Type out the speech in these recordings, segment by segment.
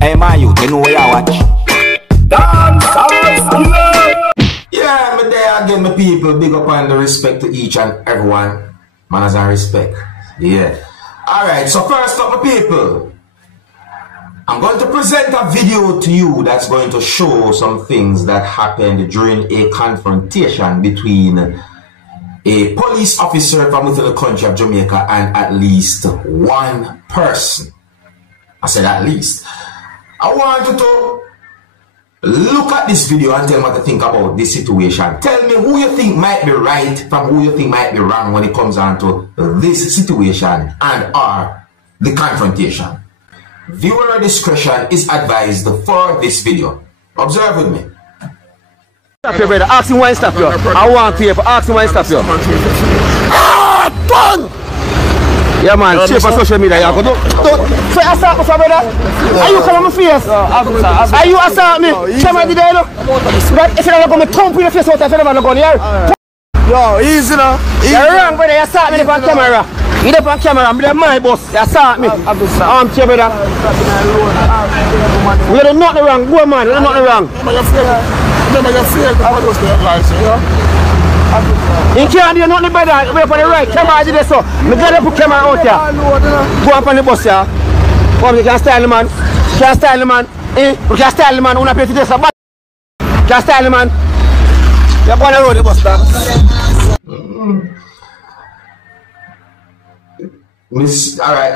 Hey man, you know what you watch? Dancehall skilla. Yeah, me there again, my people. Big up and the respect to each and everyone. Manners and respect. Yeah. Alright, so first up, my people, I'm going to present a video to you that's going to show some things that happened during a confrontation between a police officer from within the country of Jamaica and at least one person. I said at least. I want you to look at this video and tell me what to think about this situation. Tell me who you think might be right from who you think might be wrong when it comes down to this situation and or the confrontation. Viewer discretion is advised for this video. Observe with me. Stop here, brother. Ask him why stop you. I want paper. Ask him why stop you. Ah, done! Yeah, man. Shape on social media. Yeah, don't. So you assault me, brother? Are you coming on my face? Are you assault me? Come on, did I look? If you don't go, me thump in your face out if you never go here. Yo, easy now. You're wrong, brother. You assault me on camera. You don't on camera. I'm my boss. You assault me. I'm here, brother. We don't nothing wrong. Go, man. We don't nothing wrong. You can't do nothing better. We're on the right. Camera is there, so we gotta put camera out here. Go up on the bus here. Come, you can style the man. You can style the man. You can style the man. You want to pay this. You can style the man. You're going to road the bus now. Alright.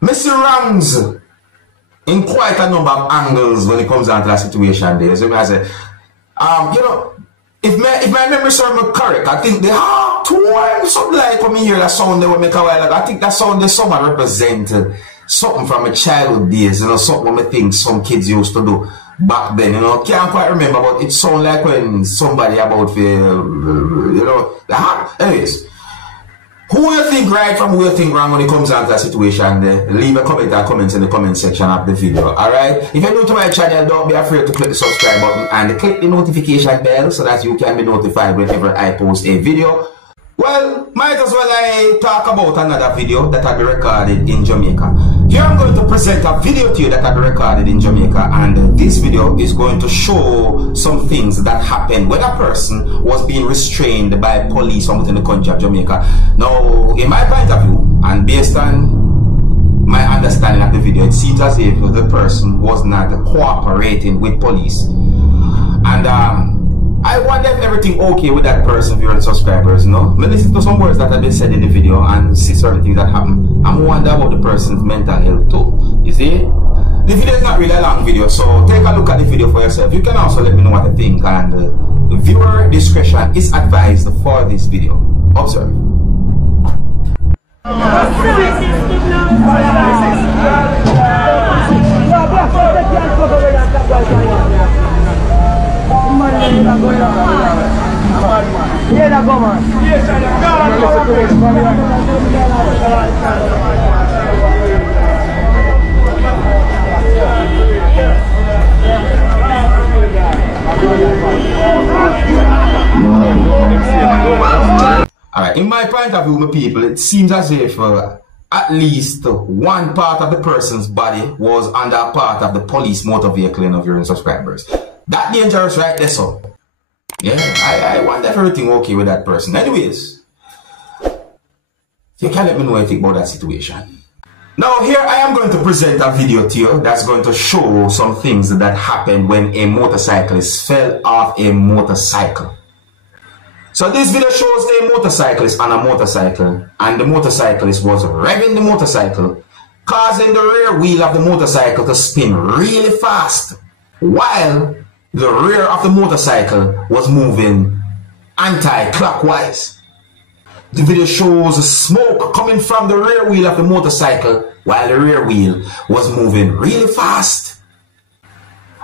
Mr. Rams in quite a number of angles when it comes down to that situation there. So I say, you know, if my memory serves me correct, I think they have something like when me hear that sound they will make a while ago. I think that sound they somehow represent something from my childhood days, you know, something I think some kids used to do back then, you know. Can't quite remember, but it sounds like when somebody about you know, anyways. Who you think right from who you think wrong when it comes down to that situation there? Leave a comment or comments in the comment section of the video. Alright? If you're new to my channel, don't be afraid to click the subscribe button and click the notification bell so that you can be notified whenever I post a video. Well, might as well I talk about another video that had been recorded in Jamaica. Here I'm going to present a video to you that had been recorded in Jamaica, and this video is going to show some things that happened when a person was being restrained by police from within the country of Jamaica. Now, in my point of view, and based on my understanding of the video, it seems as if the person was not cooperating with police. And I wonder if everything okay with that person, viewers and subscribers, you know? When I listen to some words that have been said in the video and see certain things that happen, I'm wondering about the person's mental health too. You see? The video is not really a long video, so take a look at the video for yourself. You can also let me know what you think, and viewer discretion is advised for this video. Observe. Alright, in my point of view, my people, it seems as if at least one part of the person's body was under a part of the police motor vehicle in viewers and subscribers. That dangerous right there, so. Yeah, I wonder if everything okay with that person. Anyways, you can let me know what you think about that situation. Now here I am going to present a video to you that's going to show some things that happened when a motorcyclist fell off a motorcycle. So this video shows a motorcyclist on a motorcycle, and the motorcyclist was revving the motorcycle, causing the rear wheel of the motorcycle to spin really fast, while the rear of the motorcycle was moving anti-clockwise. The video shows smoke coming from the rear wheel of the motorcycle while the rear wheel was moving really fast.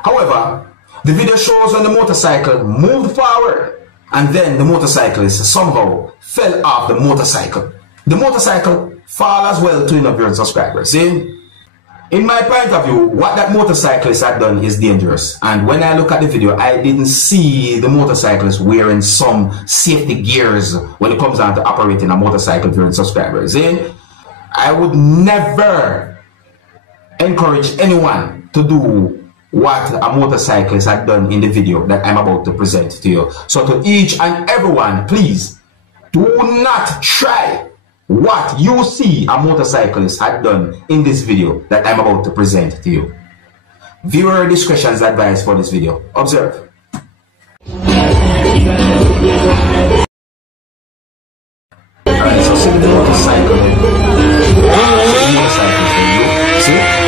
However, the video shows when the motorcycle moved forward and then the motorcyclist somehow fell off the motorcycle. The motorcycle fell as well to viewers and subscribers. See? In my point of view, what that motorcyclist had done is dangerous. And when I look at the video, I didn't see the motorcyclist wearing some safety gears when it comes down to operating a motorcycle, viewers and subscribers. I would never encourage anyone to do what a motorcyclist had done in the video that I'm about to present to you. So to each and everyone, please do not try what you see a motorcyclist had done in this video that I'm about to present to you. Viewer discretion is advised for this video. Observe. Alright, so see the motorcycle. See?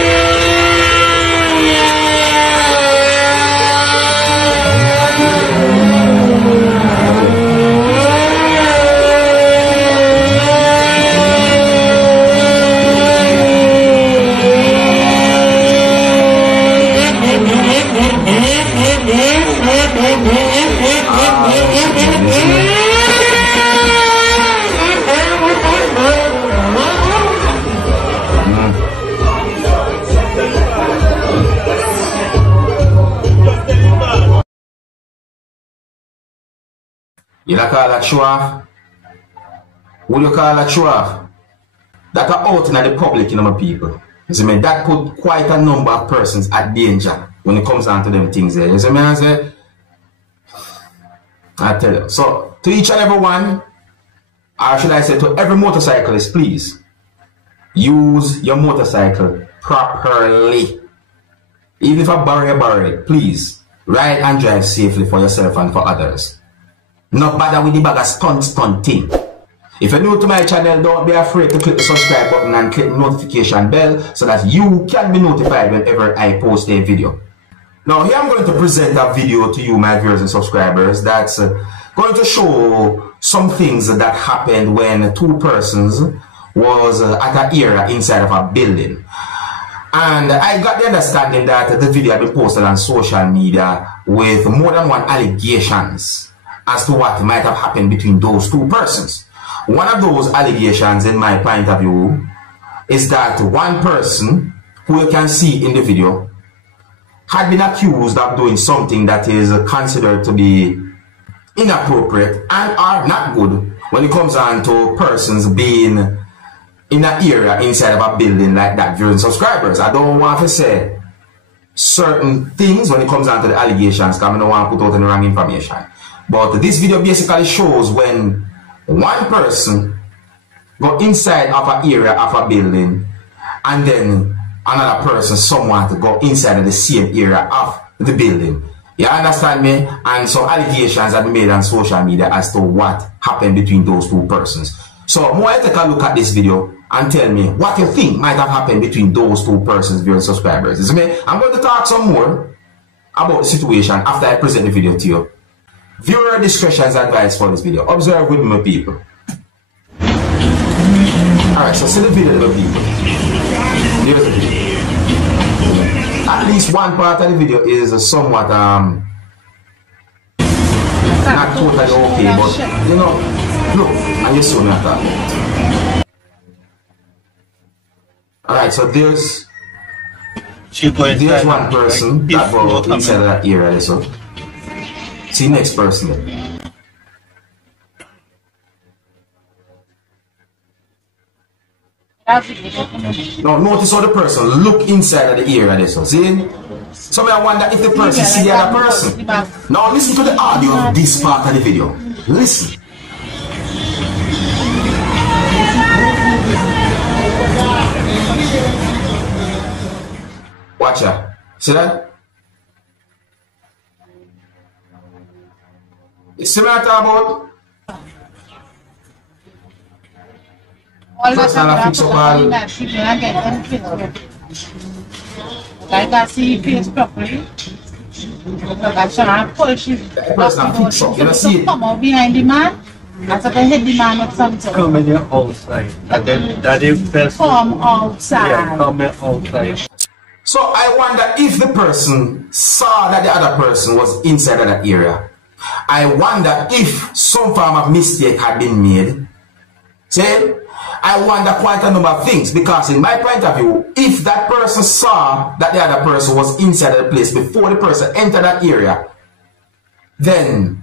You don't call that show off? Would you call that show off? That are out in the public, you know, my people. You see me? That put quite a number of persons at danger when it comes down to them things there. You see me? I say, I tell you. So, to each and every one, or should I say to every motorcyclist, please, use your motorcycle properly. Even if I borrow it, please, ride and drive safely for yourself and for others. Not bother with the bag of stunt thing. If you're new to my channel, don't be afraid to click the subscribe button and click the notification bell so that you can be notified whenever I post a video. Now here I'm going to present a video to you, my viewers and subscribers, that's going to show some things that happened when two persons was at an area inside of a building. And I got the understanding that the video had been posted on social media with more than one allegations as to what might have happened between those two persons. One of those allegations, in my point of view, is that one person, who you can see in the video, had been accused of doing something that is considered to be inappropriate and are not good when it comes on to persons being in an area inside of a building like that. Viewers and subscribers, I don't want to say certain things when it comes down to the allegations because I don't want to put out any wrong information. But this video basically shows when one person go inside of an area of a building and then another person somewhat go inside of the same area of the building. You understand me? And some allegations have been made on social media as to what happened between those two persons. So more take a look at this video and tell me what you think might have happened between those two persons, viewers and subscribers. You see me? I'm going to talk some more about the situation after I present the video to you. Viewer discretion is advised for this video. Observe with me, people. Alright, so see the video, little people. Here's the video. At least one part of the video is somewhat not totally okay, but you know, look, and you saw me at that. Alright, so there's one person that go inside of that area, so. See next person then. Now notice how the person look inside of the area there, so see? So I wonder if the person see the other person. Now listen to the audio of this part of the video. Listen. Watch out. See that? See what I'm talking about? All the time, like I see face properly. Look, I shall pull she. Come out behind the man. I said I hit the man with something. Come in your outside. And then that is best. Come outside. Yeah, come outside. So I wonder if the person saw that the other person was inside of that area. I wonder if some form of mistake had been made. See? I wonder quite a number of things because in my point of view, if that person saw that the other person was inside of the place before the person entered that area, then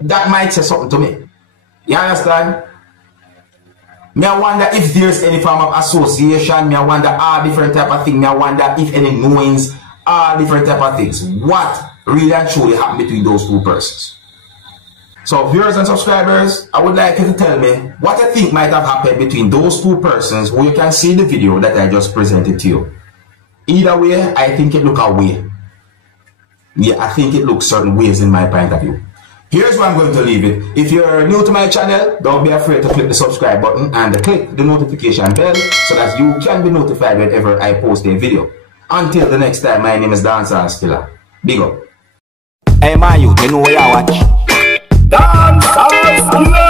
that might say something to me. You understand? Me I wonder if there's any form of association. Me I wonder all different type of things. Me I wonder if any knowings, all different type of things. What really and truly happened between those two persons? So viewers and subscribers, I would like you to tell me what you think might have happened between those two persons who you can see in the video that I just presented to you. Either way, I think it looks a way. Yeah, I think it looks certain ways in my point of view. Here's where I'm going to leave it. If you're new to my channel, don't be afraid to click the subscribe button and click the notification bell so that you can be notified whenever I post a video. Until the next time, my name is Dancehall Skilla. Big up. Hey, man, you know where you watch. Dancehall Skilla.